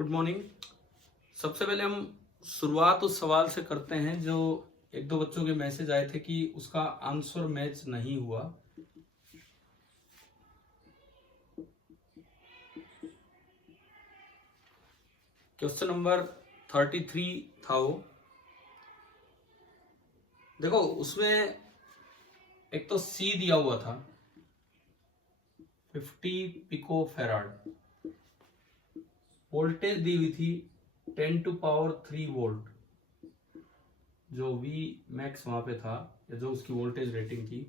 Good morning. सबसे पहले हम शुरुआत उस सवाल से करते हैं जो एक दो बच्चों के मैसेज आए थे कि उसका आंसर मैच नहीं हुआ। क्वेश्चन नंबर 33 था वो। देखो उसमें एक तो सी दिया हुआ था 50 पिको फेराड, वोल्टेज दी हुई थी 10 टू पावर 3 वोल्ट, जो वी मैक्स वहां पे था या जो उसकी वोल्टेज रेटिंग थी।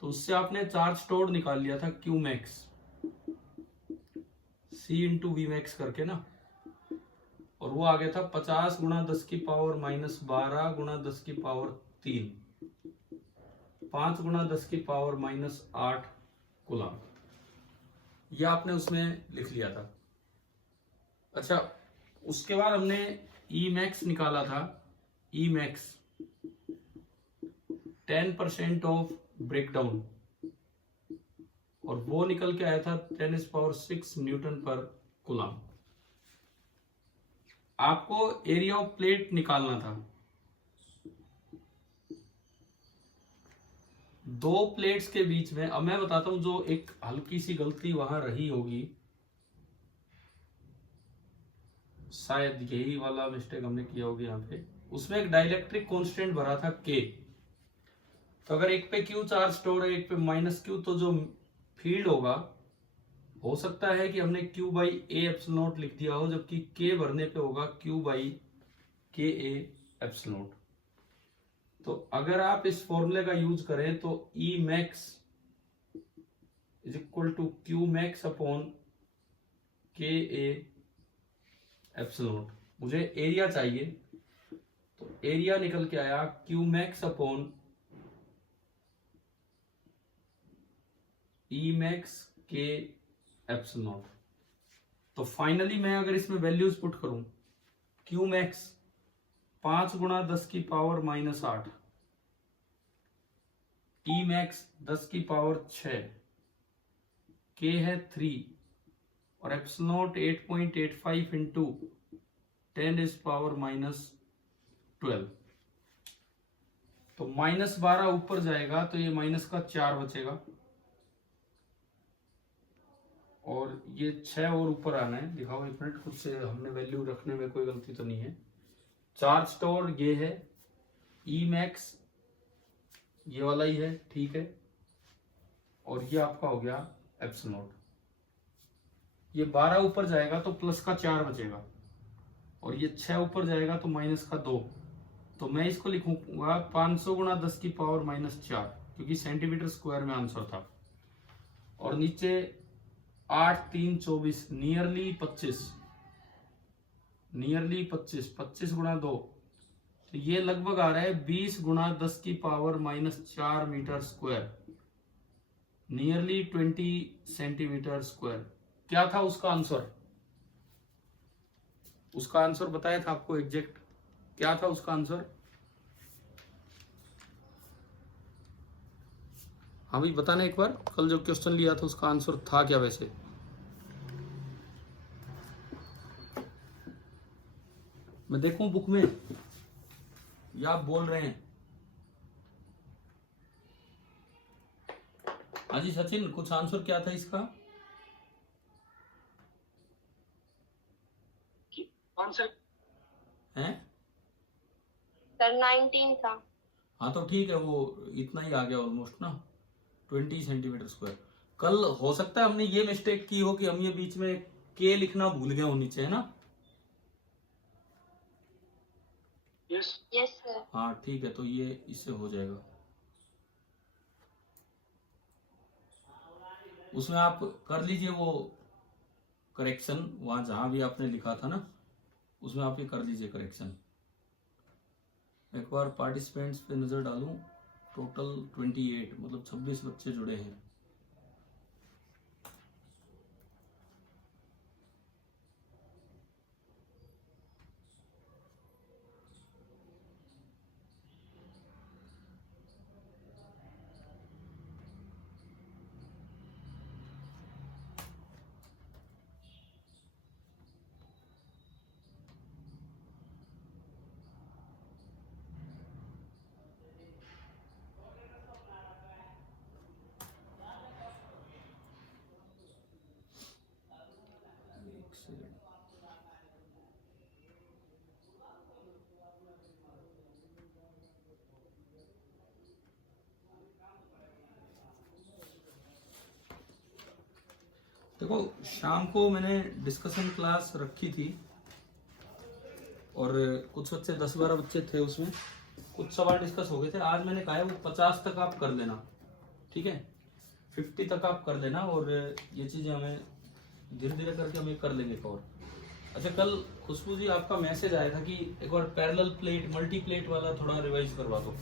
तो उससे आपने चार्ज स्टोर निकाल लिया था Q max, C into V max करके ना, और वो आ गया था 50 गुणा 10 की पावर माइनस 12 गुणा 10 की पावर 3, 5 गुणा 10 की पावर माइनस 8 कूलम। यह आपने उसमें लिख लिया था। अच्छा, उसके बाद हमने ई मैक्स निकाला था। ई मैक्स 10% ऑफ ब्रेकडाउन, और वो निकल के आया था 10⁶ न्यूटन पर कूलम। आपको एरिया ऑफ प्लेट निकालना था। दो प्लेट्स के बीच में, अब मैं बताता हूं जो एक हल्की सी गलती वहां रही होगी, शायद यही वाला मिस्टेक हमने किया होगा यहाँ पे। उसमें एक डाइलेक्ट्रिक कांस्टेंट भरा था के। तो अगर एक पे क्यू चार्ज स्टोर है, एक पे माइनस क्यू, तो जो फील्ड होगा, हो सकता है कि हमने Q by A epsilon not लिख दिया हो, जबकि के भरने पे होगा क्यू बाई के ए एप्सिलॉन नॉट। तो अगर आप इस फॉर्मूले का यूज करें तो E max is equal to Q max upon K A epsilon naught. मुझे एरिया चाहिए, तो एरिया निकल के आया Q max upon E max K epsilon naught. तो फाइनली मैं अगर इसमें वैल्यूज पुट करूं, क्यू मैक्स 5 गुणा 10 की पावर माइनस 8, ई मैक्स 10 की पावर 6, के है 3, और epsilon not 8.85 into 10 is power minus 12। तो माइनस 12 ऊपर जाएगा तो ये माइनस का 4 बचेगा, और ये 6 और ऊपर आना है। दिखाओ एक मिनट, खुद से हमने वैल्यू रखने में कोई गलती तो नहीं है। चार्ज स्टोर ये है, ई मैक्स ये वाला ही है, ठीक है, और ये आपका हो गया एप्सिलॉन नॉट। ये 12 ऊपर जाएगा तो प्लस का 4 बचेगा, और ये 6 ऊपर जाएगा तो माइनस का 2। तो मैं इसको लिखूंगा 500 गुणा 10 की पावर माइनस 4, क्योंकि सेंटीमीटर स्क्वायर में आंसर था। और नीचे 8 3 24, नियरली 25, 25 गुणा 2, तो ये लगभग आ रहा है 20 गुणा 10 की power minus 4 metre square, nearly 20 centimetre square. क्या था उसका आंसर? उसका आंसर बताया था आपको एग्जैक्ट, क्या था उसका आंसर? हाँ भाई बताना एक बार, कल जो क्वेश्चन लिया था उसका आंसर था क्या वैसे? मैं देखूं बुक में या आप बोल रहे हैं? हाँ जी सचिन, कुछ आंसर क्या था इसका? आंसर है सर 19 था। हाँ तो ठीक है, वो इतना ही आ गया ऑलमोस्ट ना, 20 सेंटीमीटर स्क्वायर। कल हो सकता है हमने ये मिस्टेक की हो कि हम ये बीच में के लिखना भूल गए हो नीचे, है ना? Yes yes sir. हाँ ठीक है, तो ये इससे हो जाएगा। उसमें आप कर लीजिए वो करेक्शन, वहां जहां भी आपने लिखा था ना, उसमें आप ये कर लीजिए करेक्शन। एक बार पार्टिसिपेंट्स पे नजर डालूं, टोटल 28, मतलब 26 बच्चे जुड़े हैं। देखो शाम को मैंने डिस्कशन क्लास रखी थी और कुछ बच्चे 10-12 बच्चे थे, उसमें कुछ सवाल डिस्कस हो गए थे। आज मैंने कहा है वो 50 तक आप कर लेना, ठीक है, 50 तक आप कर लेना और ये चीजें हमें धीरे धीरे करके हम ये कर लेंगे कवर। अच्छा, कल खुशबू जी आपका मैसेज आया था कि एक बार पैरेलल प्लेट मल्टी प्लेट वाला थोड़ा रिवाइज करवा दो।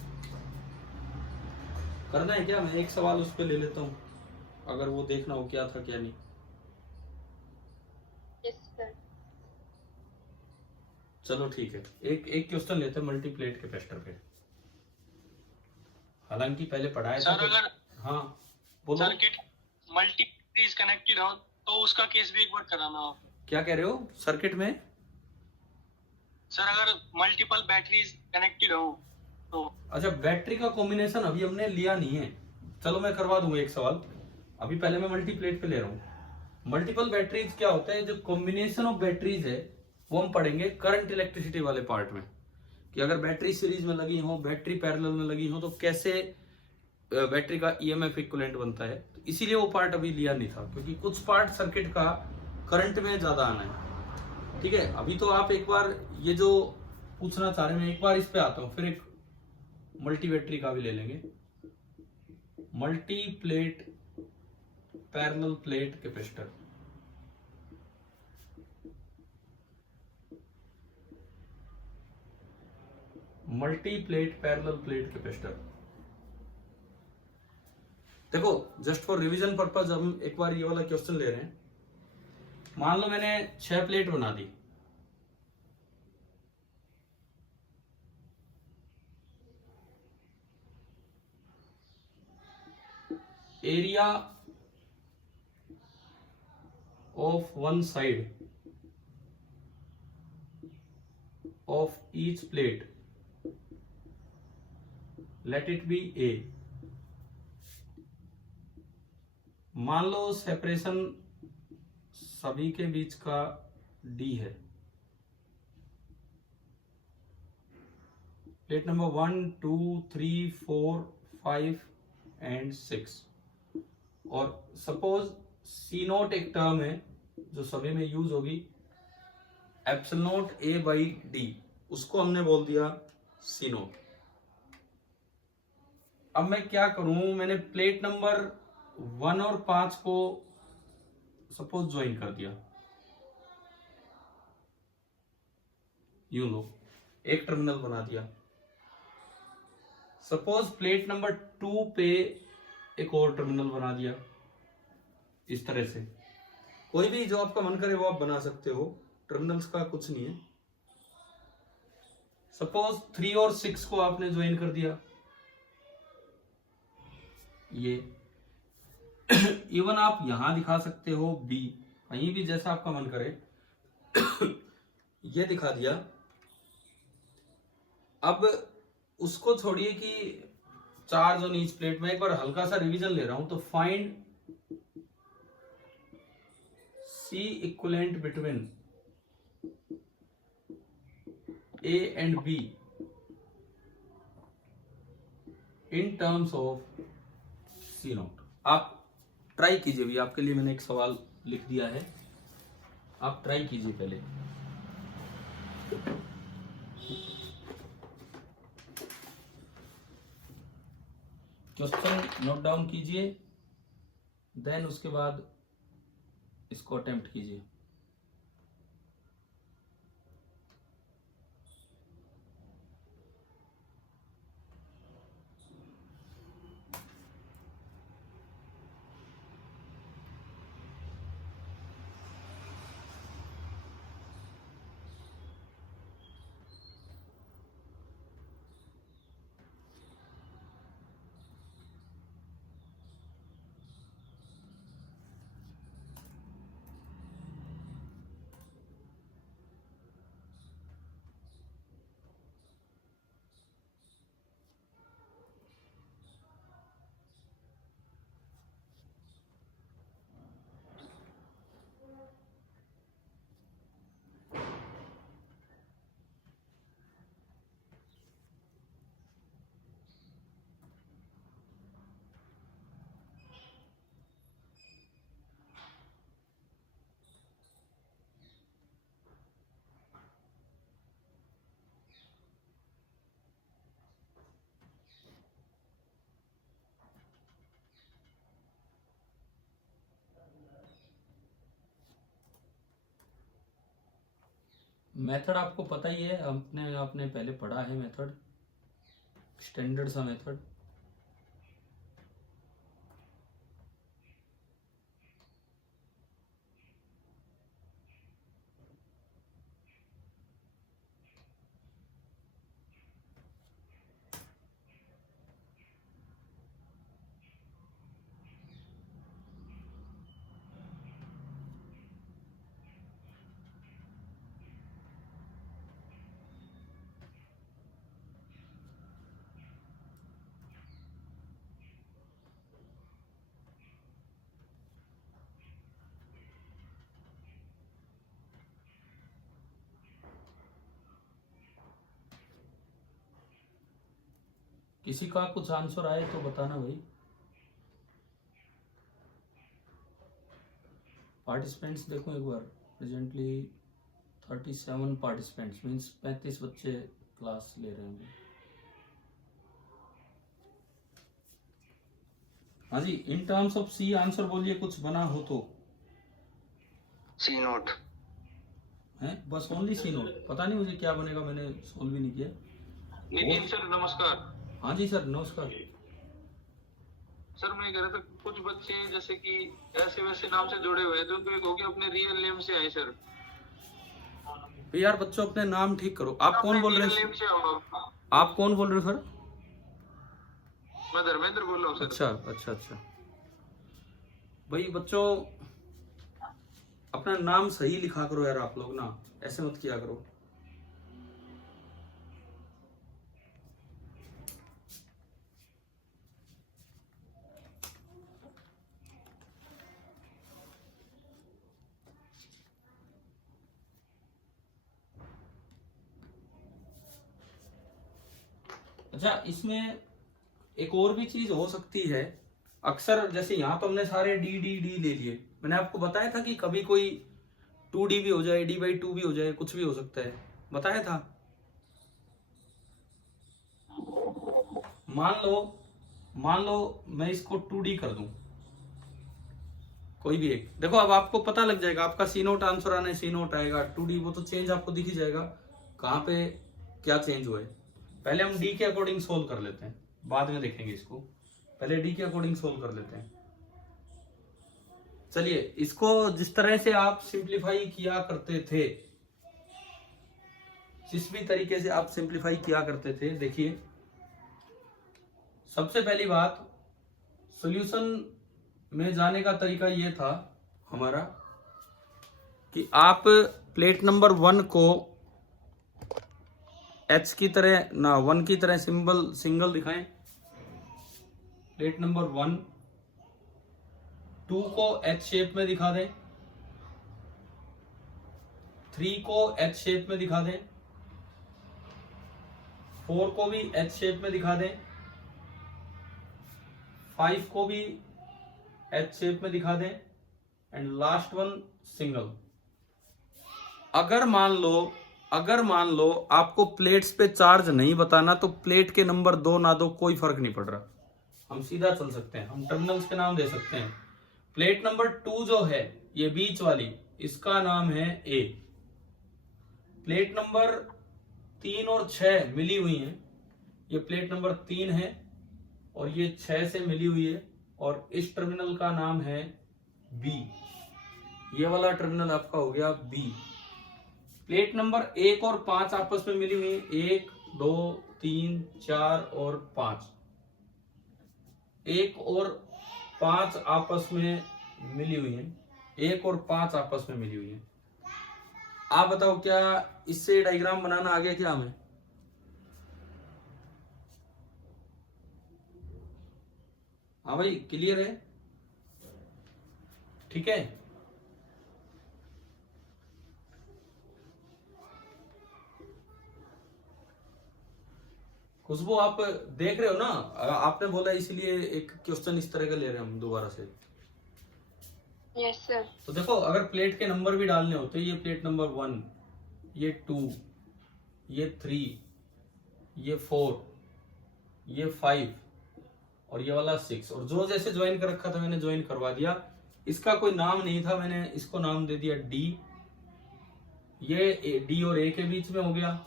करना है क्या? मैं एक सवाल उस पर ले लेता हूँ, अगर वो देखना हो क्या था क्या नहीं। Yes sir. चलो ठीक है, एक क्वेश्चन लेते हैं मल्टी प्लेट कैपेसिटर पे। हालांकि पहले पढ़ाया था सर, अगर हाँ बोलो। सर्किट मल्टी इज कनेक्टेड हो तो उसका केस भी एक बार कराना हो। क्या कह रहे हो? सर्किट में सर, अगर मल्टीपल बैटरीज कनेक्टेड हो तो। अच्छा, बैटरी का कॉम्बिनेशन अभी हमने लिया नहीं है, चलो मैं करवा दूंगा एक सवाल। अभी पहले मैं मल्टी प्लेट पे ले रहा हूँ। मल्टीपल बैटरीज क्या होता है? जो कॉम्बिनेशन ऑफ बैटरीज है वो हम पढ़ेंगे करंट इलेक्ट्रिसिटी वाले पार्ट में, कि अगर बैटरी सीरीज में लगी हो, बैटरी पैरेलल में लगी हो, तो कैसे बैटरी का ईएमएफ इक्विवेलेंट बनता है। तो इसीलिए वो पार्ट अभी लिया नहीं था, क्योंकि कुछ पार्ट सर्किट का करंट में ज्यादा आना है। ठीक है, अभी तो आप एक बार ये जो पूछना चाह रहे हैं, मैं एक बार इस पे आता हूँ, फिर एक मल्टी बैटरी का भी ले लेंगे। Multi plate parallel plate capacitor, multi plate parallel plate capacitor. देखो जस्ट फॉर रिवीजन पर्पज हम एक बार ये वाला क्वेश्चन ले रहे हैं। मान लो मैंने 6 प्लेट बना दी, area of one side of each plate, let it be A. मान लो सेपरेशन सभी के बीच का d है। Plate number 1, 2, 3, 4, 5 and 6। और सपोज सी नोट एक टर्म है जो सभी में यूज होगी, epsilon naught A by D, उसको हमने बोल दिया सी नोट। अब मैं क्या करूं, मैंने प्लेट नंबर 1 और 5 को सपोज ज्वाइन कर दिया, यूं लो एक टर्मिनल बना दिया। सपोज प्लेट नंबर 2 पे एक और टर्मिनल बना दिया। इस तरह से कोई भी जो आपका मन करे वो आप बना सकते हो, टर्मिनल्स का कुछ नहीं है। सपोज 3 और 6 को आपने ज्वाइन कर दिया, ये इवन आप यहां दिखा सकते हो बी, कहीं भी जैसा आपका मन करे ये दिखा दिया। अब उसको छोड़िए कि चार्ज ऑन ईच प्लेट में, एक बार हल्का सा रिवीजन ले रहा हूं, तो find C equivalent between A and B in terms of C naught. आप ट्राई कीजिए, भी आपके लिए मैंने एक सवाल लिख दिया है, आप ट्राई कीजिए पहले। क्वेश्चन नोट डाउन कीजिए, देन उसके बाद इसको अटेम्प्ट कीजिए। मेथड आपको पता ही है, आपने पहले पढ़ा है मेथड, स्टैंडर्ड सा मेथड। किसी का कुछ आंसर आए तो बताना भाई। पार्टिसिपेंट्स देखो एक बार, प्रेजेंटली 37 पार्टिसिपेंट्स, मीन्स 35 बच्चे क्लास ले रहे होंगे। हाँ जी, in terms of C answer बोलिए कुछ बना हो तो। सी नोट है बस, ओनली सी नोट। पता नहीं मुझे क्या बनेगा, मैंने सोल्व भी नहीं किया। नितिन सर नमस्कार। हाँ जी सर नमस्कार। सर मैं कह रहा था कुछ बच्चे जैसे कि ऐसे वैसे नाम से जुड़े हुए हैं तो एक हो गया अपने रियल नेम से आए सर। यार बच्चों अपने नाम ठीक करो। आप कौन बोल रहे हैं? आप कौन बोल रहे हो सर? मैं धर्मेंद्र बोल रहा हूँ सर। अच्छा अच्छा अच्छा भाई बच्चों अपना नाम सही लिखा करो यार, आप लोग ना ऐसे मत किया करो। अच्छा, इसमें एक और भी चीज हो सकती है। अक्सर जैसे यहाँ तो हमने सारे डी डी डी ले लिए, मैंने आपको बताया था कि कभी कोई 2D भी हो जाए, D/2 भी हो जाए, कुछ भी हो सकता है, बताया था। मान लो मैं इसको 2D कर दूं, कोई भी एक। देखो अब आपको पता लग जाएगा, आपका सी नोट आंसर आना है, सी नोट आएगा। 2D वो तो चेंज आपको दिख ही जाएगा कहाँ पे क्या चेंज हुआ है। पहले हम डी के अकॉर्डिंग सोल्व कर लेते हैं, बाद में देखेंगे इसको। पहले डी के अकॉर्डिंग सोल्व कर लेते हैं। चलिए, इसको जिस तरह से आप सिंप्लीफाई किया करते थे, जिस भी तरीके से आप सिंप्लीफाई किया करते थे, देखिए सबसे पहली बात, सॉल्यूशन में जाने का तरीका ये था हमारा कि आप प्लेट नंबर 1 को H की तरह ना 1 की तरह सिंगल दिखाएं। प्लेट नंबर 1, 2 को H शेप में दिखा दें, 3 को H शेप में दिखा दें, 4 को भी H शेप में दिखा दें, 5 को भी H शेप में दिखा दें, एंड लास्ट वन सिंगल। अगर मान लो आपको प्लेट्स पे चार्ज नहीं बताना तो प्लेट के नंबर 2 ना दो, कोई फर्क नहीं पड़ रहा, हम सीधा चल सकते हैं, हम टर्मिनल्स के नाम दे सकते हैं। प्लेट नंबर 2 जो है ये बीच वाली, इसका नाम है ए। प्लेट नंबर 3 और 6 मिली हुई हैं, ये प्लेट नंबर 3 है और ये 6 से मिली हुई है, और इस टर्मिनल का नाम है बी। ये वाला टर्मिनल आपका हो गया बी। प्लेट नंबर 1 और 5 आपस में मिली हुई है, 1 2 3 4 और 5। 1 और 5 आपस में मिली हुई है, 1 और 5 आपस में मिली हुई है। आप बताओ क्या इससे डायग्राम बनाना आ गया क्या हमें? हाँ भाई, क्लियर है? ठीक है। खुशबू आप देख रहे हो ना, आपने बोला इसलिए एक क्वेश्चन इस तरह का ले रहे हैं हम दोबारा से। Yes sir. तो देखो, अगर प्लेट के नंबर भी डालने होते, ये प्लेट नंबर 1, ये 2, ये 3, ये 4, ये 5 और ये वाला 6, और जो जैसे ज्वाइन कर रखा था मैंने ज्वाइन करवा दिया। इसका कोई नाम नहीं था, मैंने इसको नाम दे दिया डी, ये डी और ए के बीच में हो गया,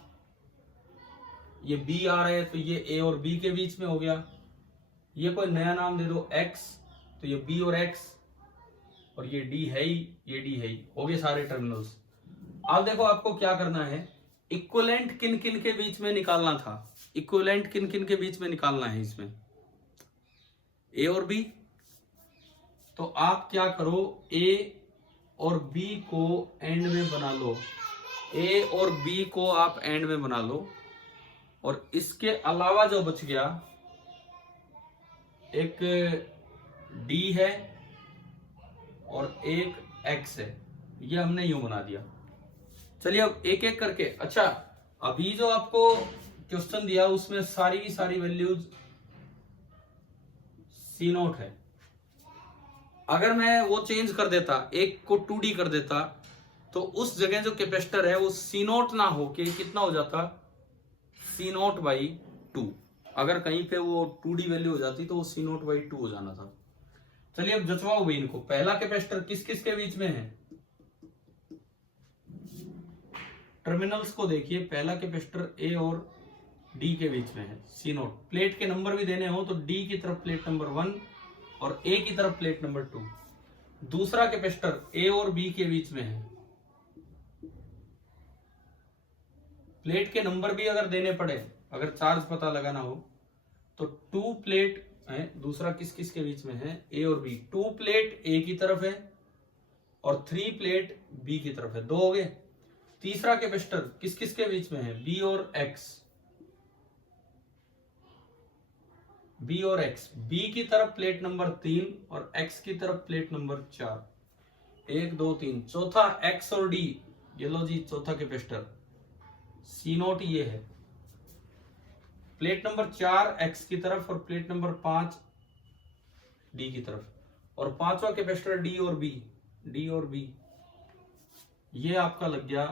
ये बी आ रहा है तो ये ए और बी के बीच में हो गया, ये कोई नया नाम दे दो एक्स तो ये बी और एक्स, और ये डी है ही, ये डी है ही, हो गए सारे टर्मिनल्स। अब देखो आपको क्या करना है, इक्विवेलेंट किन किन के बीच में निकालना था, इक्विवेलेंट किन किन के बीच में निकालना है इसमें, ए और बी। तो आप क्या करो, ए और बी को एंड में बना लो, ए और बी को आप एंड में बना लो, और इसके अलावा जो बच गया एक डी है और एक एक्स है, ये हमने यूं बना दिया। चलिए अब एक एक करके, अच्छा अभी जो आपको क्वेश्चन दिया उसमें सारी की सारी वैल्यूज सी नोट है। अगर मैं वो चेंज कर देता, एक को 2D कर देता, तो उस जगह जो कैपेसिटर है वो सी नोट ना हो के कितना हो जाता, सी नोट बाई 2। अगर कहीं पे वो 2D वैल्यू हो जाती तो वो सी नोट बाई 2 हो जाना था। चलिए अब जचवाओ भाई इनको, पहला कैपेसिटर किस किस के बीच में है, टर्मिनल्स को देखिए, पहला कैपेसिटर ए और डी के बीच में है, सी नोट। प्लेट के नंबर भी देने हो तो डी की तरफ प्लेट नंबर 1 और ए की तरफ प्लेट नंबर 2। दूसरा कैपेसिटर ए और बी के बीच में है, प्लेट के नंबर भी अगर देने पड़े, अगर चार्ज पता लगाना हो तो 2 प्लेट है। दूसरा किस किस के बीच में है, ए और बी। 2 प्लेट ए की तरफ है और 3 प्लेट बी की तरफ है, 2 हो गए। तीसरा कैपेसिटर किस किस के बीच में है, बी और एक्स, बी और एक्स, बी की तरफ प्लेट नंबर 3 और एक्स की तरफ प्लेट नंबर 4, 1 2 3। चौथा एक्स और डी, ये लो जी चौथा कैपेसिटर, सी नोट ये है, प्लेट नंबर 4 एक्स की तरफ और प्लेट नंबर 5 डी की तरफ। और पांचवा कैपेसिटर डी और बी, डी और बी, ये आपका लग गया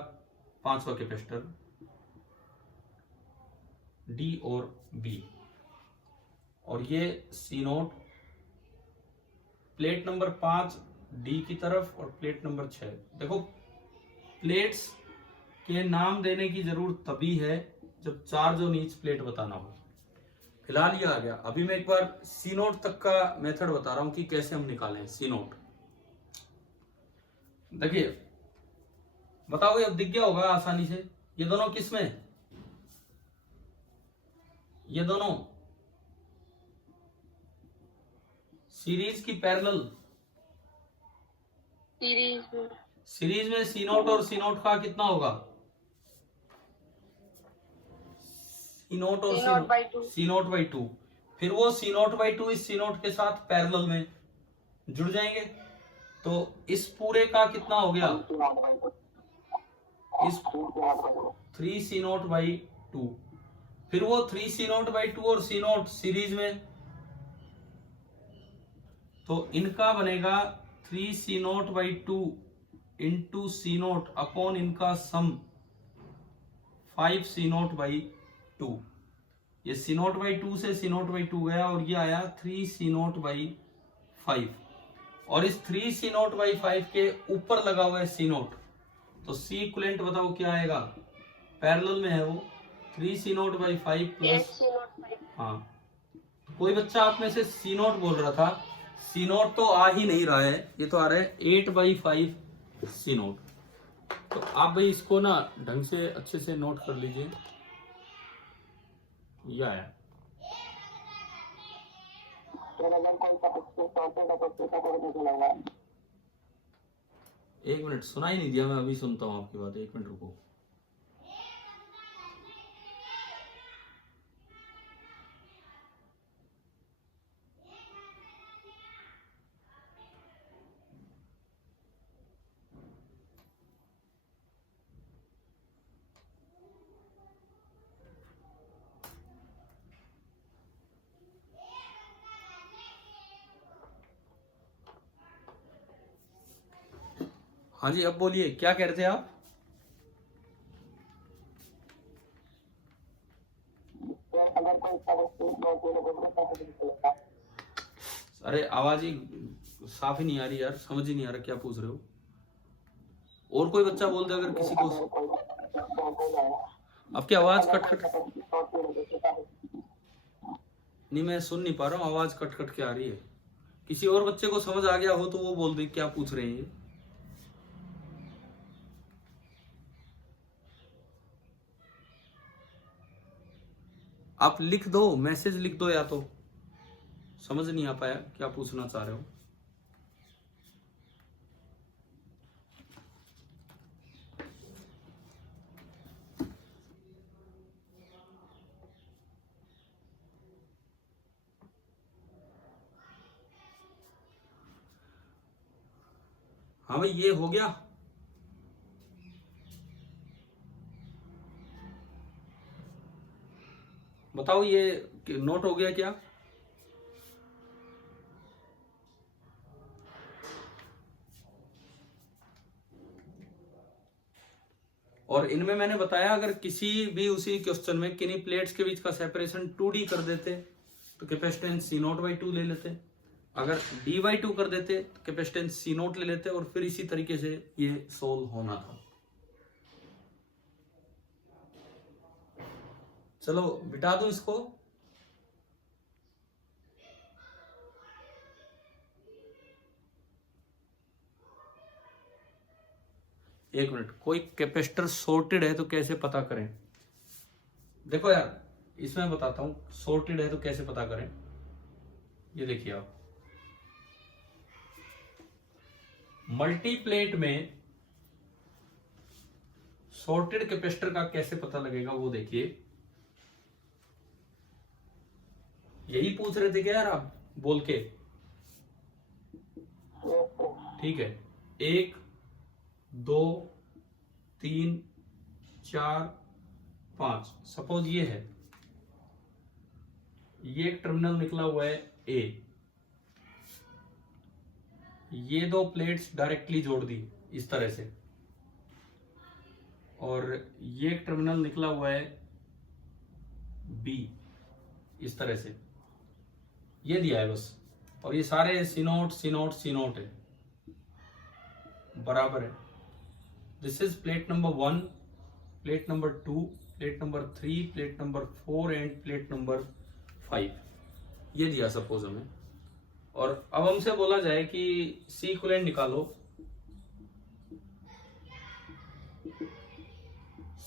पांचवा कैपेसिटर डी और बी। और ये सी नोट, प्लेट नंबर 5 डी की तरफ और प्लेट नंबर 6। देखो प्लेट्स के नाम देने की जरूरत तभी है जब चार्ज और नीच प्लेट बताना हो। फिलहाल ये आ गया। अभी मैं एक बार सी नोट तक का मेथड बता रहा हूं कि कैसे हम निकालें सी नोट। देखिए बताओगे, अब दिख गया होगा आसानी से, ये दोनों किसमें, ये दोनों सीरीज की पैरेलल, सीरीज में सी नोट और सी नोट का कितना होगा, सी नोट और सी नोट बाई 2। फिर वो सी नोट बाई 2 इस सी नोट के साथ पैरेलल में जुड़ जाएंगे, तो इस पूरे का कितना हो गया, इस 3 सी नोट बाई 2। फिर वो 3 सी नोट बाई 2 और सी नोट सीरीज में, तो इनका बनेगा 3 C naught by 2 into C naught upon इनका सम 5 सी नोट बाई 2। ये सी नोट बाई 2 से सी नोट बाई 2 गया और ये आया 3 सी नोट बाई 5। और इस 3 सी नोट बाई 5 के ऊपर लगा हुआ है सी नोट, तो सी इक्विवेलेंट बताओ क्या आएगा, पैरेलल में है वो 3 सी नोट बाई 5 प्लस, हाँ कोई बच्चा आप में से सी नोट बोल रहा था, सी नोट तो आ ही नहीं रहा है, ये तो आ रहा है 8/5 सी नोट। तो आप भाई इसको ना ढंग से अच्छे से नोट कर लीजिए, ये आया। एक मिनट, सुनाई नहीं दिया, मैं अभी सुनता हूँ आपकी बात, 1 मिनट रुको। हाँ जी, अब बोलिए क्या कह रहे थे आप। अरे आवाज ही साफ ही नहीं आ रही यार, समझ ही नहीं आ रहा क्या पूछ रहे हो। और कोई बच्चा बोल दे अगर किसी को। आपकी आवाज कट कट, नहीं मैं सुन नहीं पा रहा हूँ, आवाज कट कट के आ रही है। किसी और बच्चे को समझ आ गया हो तो वो बोल दे क्या पूछ रहे हैं। आप लिख दो, मैसेज लिख दो, या तो समझ नहीं आ पाया क्या पूछना चाह रहे हो। हाँ भाई ये हो गया। बताओ ये नोट हो गया क्या? और इनमें मैंने बताया अगर किसी भी उसी क्वेश्चन में किन्हीं प्लेट्स के बीच का सेपरेशन 2d कर देते तो कैपेसिटेंस C0/2 ले लेते। अगर d/2 कर देते तो कैपेसिटेंस C0 ले लेते, और फिर इसी तरीके से ये सोल्व होना था। चलो बिठा दो इसको। एक मिनट, कोई कैपेसिटर सॉर्टेड है तो कैसे पता करें? देखो यार इसमें बताता हूं, सॉर्टेड है तो कैसे पता करें। ये देखिए आप, मल्टीप्लेट में सॉर्टेड कैपेसिटर का कैसे पता लगेगा वो देखिए। यही पूछ रहे थे क्या यार आप बोल के? ठीक है, 1 2 3 4 5, सपोज ये है, ये एक टर्मिनल निकला हुआ है ए, ये दो प्लेट्स डायरेक्टली जोड़ दी इस तरह से, और ये एक टर्मिनल निकला हुआ है बी इस तरह से, ये दिया है बस। और ये सारे C0 C0 C0 है, बराबर है। This is plate number 1, plate number 2, plate number 3, plate number 4 end plate number 5, ये दिया सपोज हमें। और अब हमसे बोला जाए कि C इक्विवेलेंट निकालो,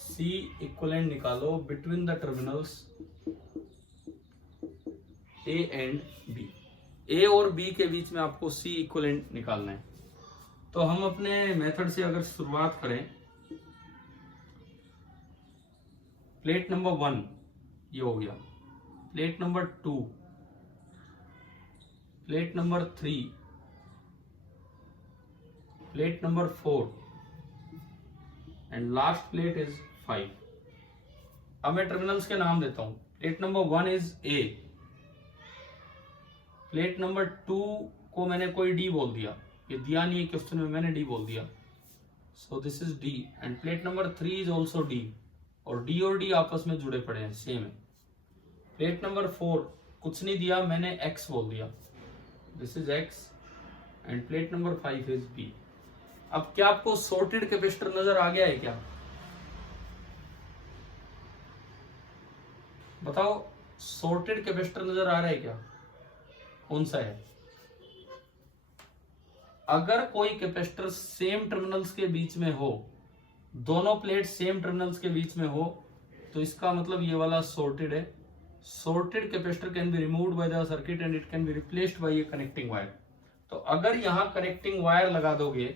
C इक्विवेलेंट निकालो between the terminals A and B। A और B के बीच में आपको C इक्विवेलेंट निकालना है। तो हम अपने मेथड से अगर शुरुआत करें, प्लेट नंबर 1 ये हो गया, plate number 2, plate number 3, plate number 4 and last plate is 5। अब मैं टर्मिनल्स के नाम देता हूं। Plate number 1 is A, plate number 2 को मैंने कोई D बोल दिया, ये दिया नहीं है क्वेश्चन में, मैंने D बोल दिया, सो this is D। End plate number 3 is also D, और D आपस में जुड़े पड़े हैं, सेम है। प्लेट नंबर 4 कुछ नहीं दिया, मैंने X बोल दिया, this is X। End plate number 5 is B। अब क्या आपको सॉर्टेड कैपेसिटर नजर आ गया है क्या? बताओ, सॉर्टेड कैपेसिटर नजर आ रहा है क्या? कौन सा है? अगर कोई कैपेसिटर सेम टर्मिनल्स के बीच में हो, दोनों प्लेट सेम टर्मिनल्स के बीच में हो, तो इसका मतलब ये वाला सॉर्टेड है। Shorted capacitor can be removed by the circuit and it can be replaced by a connecting wire. तो अगर यहां कनेक्टिंग वायर लगा दोगे,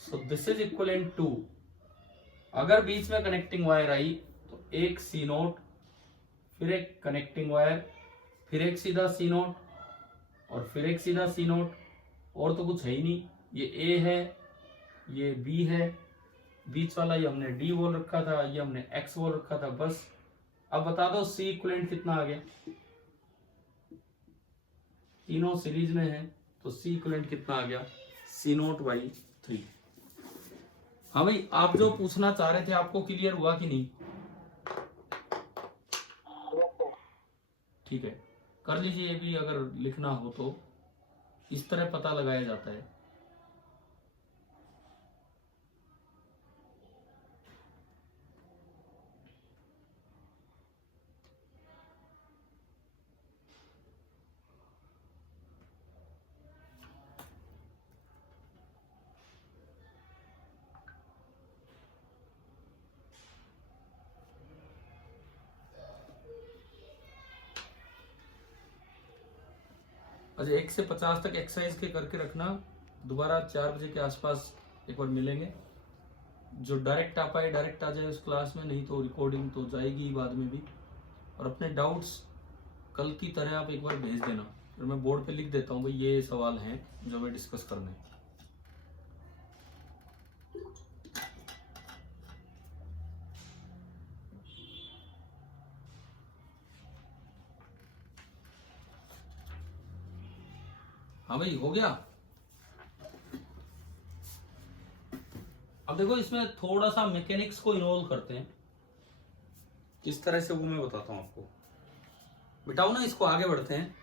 so this is equivalent to, अगर बीच में कनेक्टिंग वायर आई तो एक C0, फिर एक कनेक्टिंग वायर, फिर एक सीधा C0, और फिर एक सीधा C0, और तो कुछ है ही नहीं। ये A है, ये B है, बीच वाला ये हमने D बोल रखा था, ये हमने X बोल रखा था, बस। अब बता दो C इक्विवेलेंट कितना आ गया? तीनों सीरीज में है तो C इक्विवेलेंट कितना आ गया? C0/3। हाँ भाई, आप जो पूछना चाह रहे थे आपको क्लियर हुआ कि नहीं? ठीक है, कर लीजिए। ये भी अगर लिखना हो तो इस तरह पता लगाया जाता है। अच्छा 1 से 50 तक एक्सरसाइज के करके रखना, दोबारा 4 बजे के आसपास एक बार मिलेंगे। जो डायरेक्ट आ पाए डायरेक्ट आ जाए उस क्लास में, नहीं तो रिकॉर्डिंग तो जाएगी ही बाद में भी। और अपने डाउट्स कल की तरह आप एक बार भेज देना, फिर मैं बोर्ड पे लिख देता हूँ भाई ये सवाल हैं जो हमें डिस्कस करने हैं। हाँ भाई हो गया। अब देखो इसमें थोड़ा सा मैकेनिक्स को इन्वॉल्व करते हैं, किस तरह से वो मैं बताता हूँ आपको। बिठाओ ना इसको, आगे बढ़ते हैं।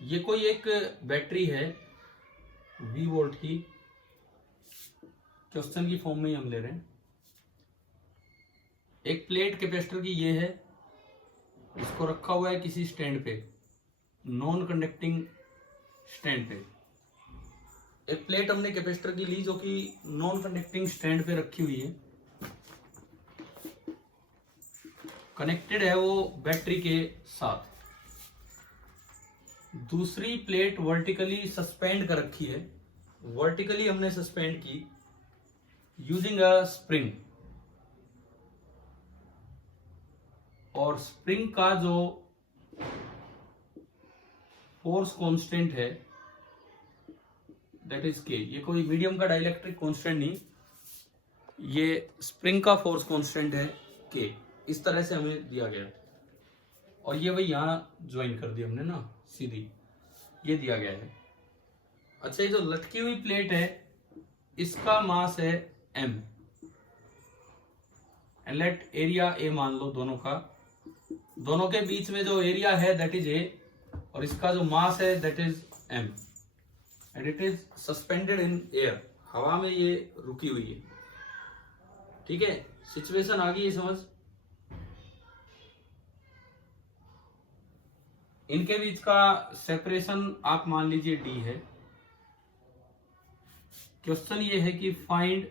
ये कोई एक बैटरी है 20 वोल्ट की, क्वेश्चन की फॉर्म में ही हम ले रहे हैं। एक प्लेट कैपेसिटर की ये है, इसको रखा हुआ है किसी स्टैंड पे, नॉन कंडक्टिंग स्टैंड पे। एक प्लेट हमने कैपेसिटर की ली जो कि नॉन कंडक्टिंग स्टैंड पे रखी हुई है, कनेक्टेड है वो बैटरी के साथ। दूसरी प्लेट वर्टिकली सस्पेंड कर रखी है, वर्टिकली हमने सस्पेंड की यूजिंग अ स्प्रिंग। और स्प्रिंग का जो फोर्स कांस्टेंट है दैट इज के। ये कोई मीडियम का डाइलेक्ट्रिक कांस्टेंट नहीं, ये स्प्रिंग का फोर्स कांस्टेंट है के। इस तरह से हमें दिया गया है। और ये भाई यहां ज्वाइन कर दी हमने ना सीधी, ये दिया गया है। अच्छा ये जो लटकी हुई प्लेट है इसका मास है m, लेट एरिया a मान लो दोनों का। दोनों के बीच में जो एरिया है दैट इज a, और इसका जो मास है that is m, and it is suspended in air. हवा में ये रुकी हुई है। ठीक है, सिचुएशन आ गई है समझ। इनके बीच का सेपरेशन आप मान लीजिए d है। क्वेश्चन ये है कि find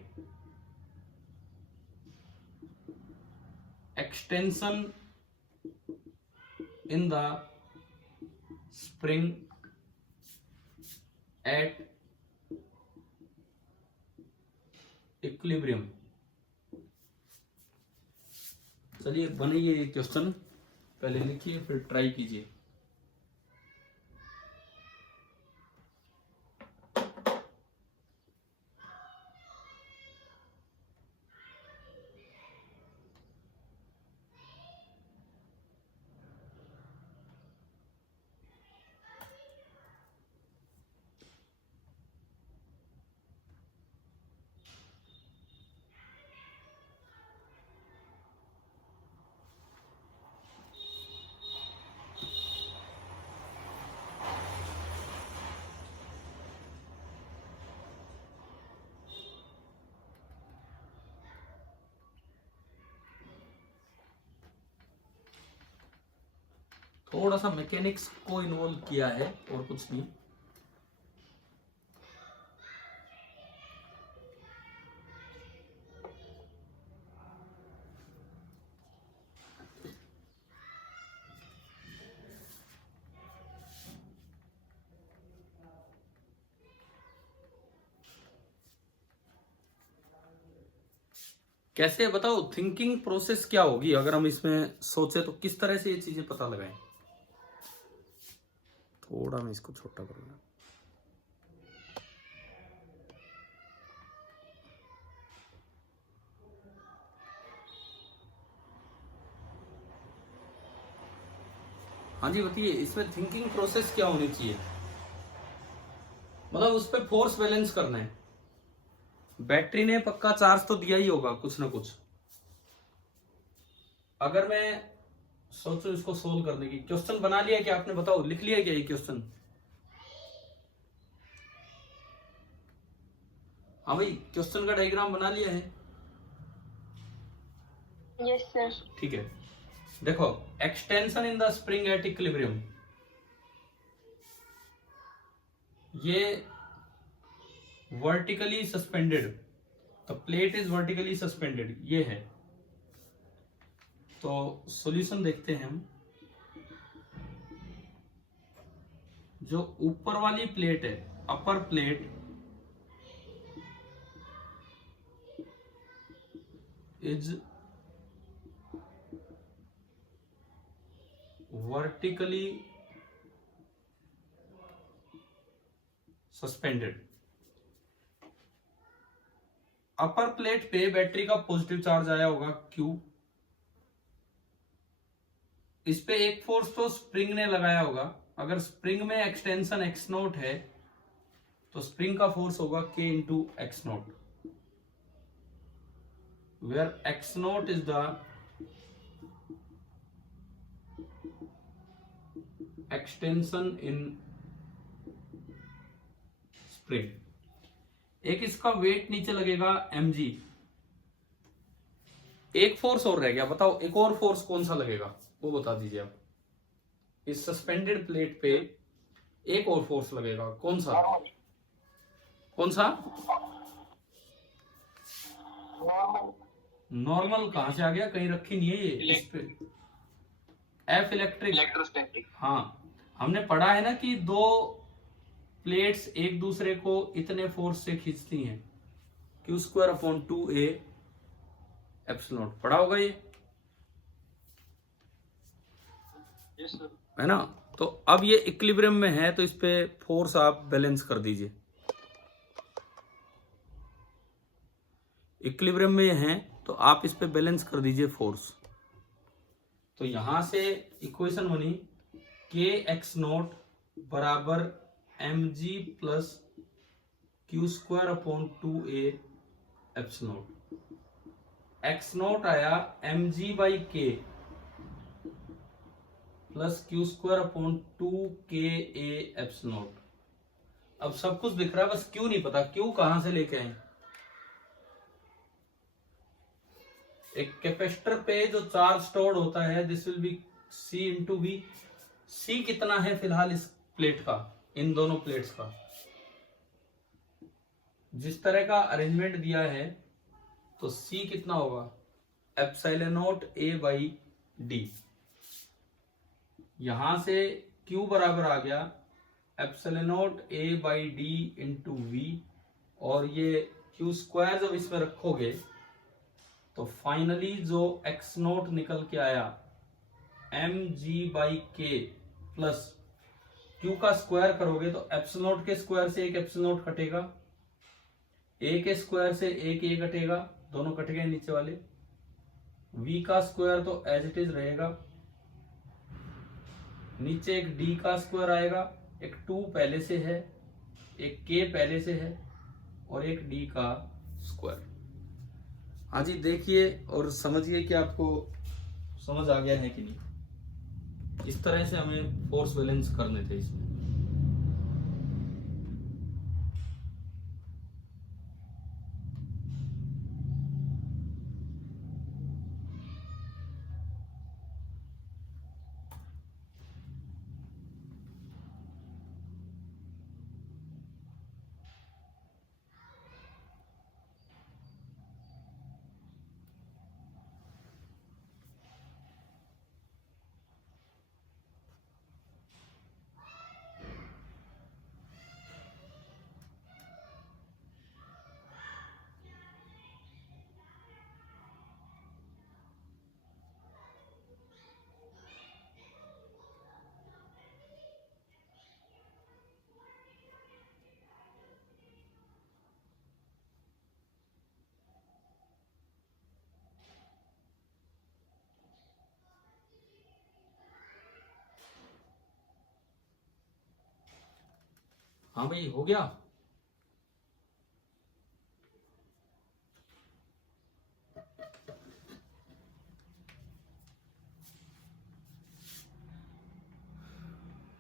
extension in the spring at equilibrium. चलिए बनाइए ये क्वेश्चन, पहले लिखिए फिर ट्राई कीजिए। थोड़ा सा मैकेनिक्स को इन्वॉल्व किया है और कुछ नहीं। कैसे बताओ, थिंकिंग प्रोसेस क्या होगी अगर हम इसमें सोचे तो किस तरह से ये चीजें पता लगाएं। थोड़ा मैं इसको छोटा करूंगा। हाँ जी बताइए, इसमें थिंकिंग प्रोसेस क्या होनी चाहिए। मतलब उस पर फोर्स बैलेंस करना है। बैटरी ने पक्का चार्ज तो दिया ही होगा कुछ ना कुछ। अगर मैं सोचो इसको सोल्व करने की, क्वेश्चन बना लिया क्या आपने, बताओ लिख लिया क्या ये क्वेश्चन। हाँ भाई क्वेश्चन का डायग्राम बना लिया है। Yes sir. ठीक है, देखो extension in the spring at equilibrium. ये vertically suspended, the plate is vertically suspended, ये है। तो सॉल्यूशन देखते हैं हम। जो ऊपर वाली प्लेट है, upper plate, is vertically suspended. Upper plate पे बैटरी का पॉजिटिव चार्ज आया होगा Q, इस पे एक फोर्स तो स्प्रिंग ने लगाया होगा। अगर स्प्रिंग में एक्सटेंशन x नोट है तो स्प्रिंग का फोर्स होगा K into x naught, where x naught is the extension in spring. एक इसका वेट नीचे लगेगा mg। एक फोर्स और रह गया, बताओ एक और फोर्स कौन सा लगेगा, वो बता दीजिए आप। इस सस्पेंडेड प्लेट पे एक और फोर्स लगेगा, कौन सा? कौन सा? नॉर्मल कहां से आ गया, कहीं रखी नहीं है ये इस पे। F electric, electrostatic. हाँ, हमने पढ़ा है ना कि दो प्लेट्स एक दूसरे को इतने फोर्स से खींचती हैं, Q²/2A एप्सिलॉन नॉट, पढ़ा होगा ये, यस सर। है ना। तो अब ये इक्विलिब्रियम में है तो इस पे फोर्स आप बैलेंस कर दीजिए। इक्विलिब्रियम में ये है तो आप इस पे बैलेंस कर दीजिए फोर्स। तो यहां से इक्वेशन बनी Kx0 बराबर mg plus Q²/2A epsilon not. x0 आया mg/k plus Q²/2KA epsilon not. अब सब कुछ दिख रहा है, बस Q नहीं पता, Q कहां से लेके आए। एक कैपेसिटर पे जो चार्ज स्टोर्ड होता है, this will be C into V। C कितना है फिलहाल इस प्लेट का, इन दोनों प्लेट्स का, जिस तरह का अरेंजमेंट दिया है तो C कितना होगा, एप्सिलॉन A/D। यहां से Q बराबर आ गया एप्सिलॉन A/D इंटू V, और ये Q² जब इसमें रखोगे तो फाइनली जो x0 निकल के आया mg/k प्लस Q का स्क्वायर करोगे तो एप्सिलॉन के स्क्वायर से एक एप्सिलॉन कटेगा, A के स्क्वायर से एक A कटेगा, दोनों कट गए नीचे वाले। V का स्क्वायर तो एज इट इज रहेगा, नीचे एक D का स्क्वायर आएगा, एक 2 पहले से है, एक K पहले से है, और एक D का स्क्वायर। हाँ जी, देखिए और समझिए कि आपको समझ आ गया है कि नहीं। इस तरह से हमें फोर्स बैलेंस करने थे इसमें। हाँ भाई, हो गया।